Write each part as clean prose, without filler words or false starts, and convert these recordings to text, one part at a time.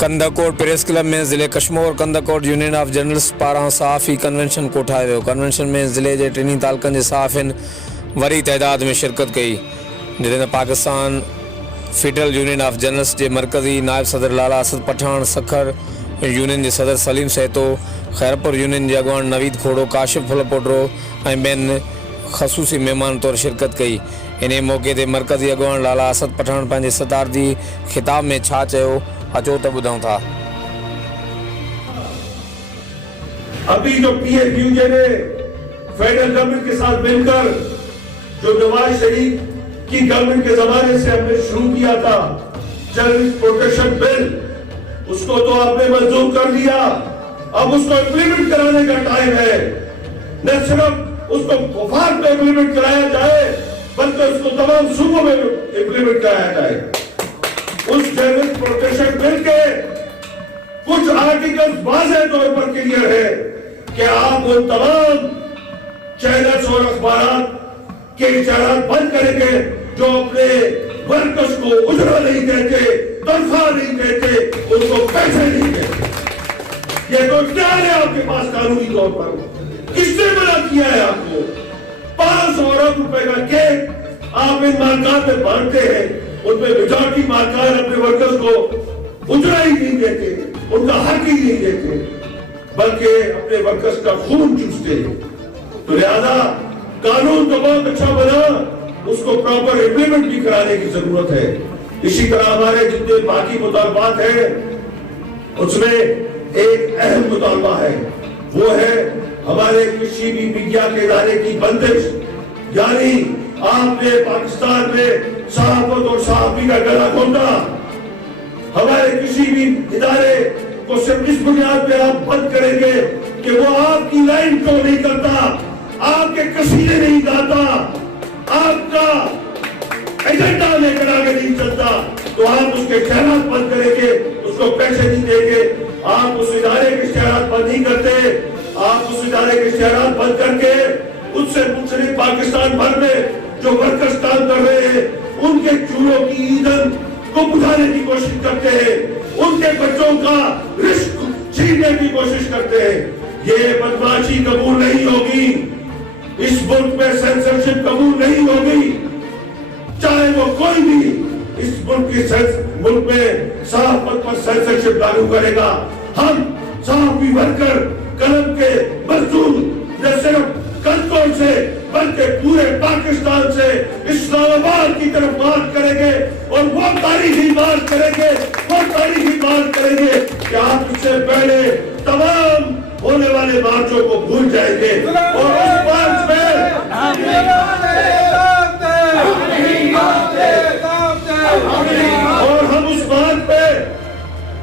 कंदाकोट press club में ज़िले Kashmir कंदाकोट union of journalist पारां सहाफ़ी कन्वेंशन कोठायो वियो। कन्वेंशन में ज़िले जे 3 तालुक़नि जे सहाफ़ियुनि वरी तइदाद में शिरकत कई, जिते Pakistan federal union of journalist जे मरकज़ी नायब सदर लाला असद पठान, सखर यूनियन जे सदर सलीम सहतो, खैरपुर यूनियन जे अॻुवान नवीद खोड़ो, काशिफ फुलपोटरो ऐं ॿियनि ख़सूसी महिमान तौर शिरकत कई। इन मौक़े ते मरकज़ी अॻुवान लाला असद पठान पंहिंजे सदारती खिताब में छा चयो, अचो त ॿुधूं था। अभी जो PFUJ ने फेडरल गवर्नमेंट के साथ मिलकर जो नवाज शरीफ की गवर्नमेंट के जमाने से हमने शुरू किया था जर्नलिस्ट प्रोटेक्शन बिल, उसको तो आपने मंजूर कर लिया। अब उसको इम्प्लीमेंट कराने का टाइम है। न सिर्फ उसको वफाक में इम्प्लीमेंट कराया जाए, बल्कि उसको तमाम सूबों में इम्प्लीमेंट कराया जाए। उस जर्नलिस्ट प्रोटेक्शन बिल के कुछ आर्टिकल्स वाज़ेह तौर पर क्लियर है कि आप उन तमाम चैनल्स और अखबारात के इशारात बंद करेंगे जो अपने वर्कर्स को उजरा नहीं देते, तनख्वाह नहीं देते, उनको पैसे नहीं देते। ये तो इख्तियार है आपके पास कानूनी तौर पर। किसने मना किया है आपको? 500 अरब रुपए का केक आप इन मार्कात में बांटते हैं, उनमें मेजॉरिटी मार्कार अपने वर्कर्स को उजरा ही नहीं देते, उनका हक ही नहीं देते, बल्कि अपने वर्कर्स का खून चूसते हैं। तो लिहाजा कानून तो बहुत अच्छा बना, उसको प्रॉपर इम्प्लीमेंट भी कराने की जरूरत है। इसी तरह हमारे जितने बाकी मुतालबात हैं, उसमें एक अहम मुतालबा है, वो है हमारे किसी भी मीडिया के इदारे की बंदिश। यानी आपने पाकिस्तान में सहाफत और सहाफी का गला घोटा। हमारे किसी भी इदारे को सिर्फ इस बुनियाद पे आप बंद करेंगे कि वो आपकी लाइन को नहीं करता, आपके कसीदे नहीं गाता, आपका एजेंडा लेकर आगे नहीं चलता, तो आप उसके इश्तिहारात बंद करेंगे, उसको पैसे नहीं देंगे। आप उस इदारे के इश्तिहारात बंद नहीं करते, आप उस इदारे के इश्तिहारात बंद करके उससे मुंसलिक पाकिस्तान भर में जो वर्कर्स काम कर रहे हैं, उनके चूल्हों की ईंधन को बुझाने की कोशिश करते हैं, उनके बच्चों का रिस्क छीनने की कोशिश करते हैं। ये बदमाशी कबूल नहीं होगी। इस मुल्क में सेंसरशिप कबूल नहीं होगी, चाहे वो कोई भी इस मुल्क में सहाफत पर सेंसरशिप लागू करेगा। हम सहाफी वर्कर कलम के मजदूर न सिर्फ कंदकोट से बल्कि पूरे पाकिस्तान से इस्लामाबाद की तरफ बात करेंगे और वो तारीखी बात करेंगे, वो तारीखी बात करेंगे कि आप इससे पहले तमाम होने वाले मार्चों को भूल जाएंगे और उस मार्च में और हम उस मार्च पे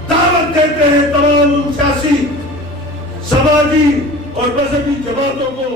दावत देते हैं तमाम सियासी, समाजी और मजहबी जमातों को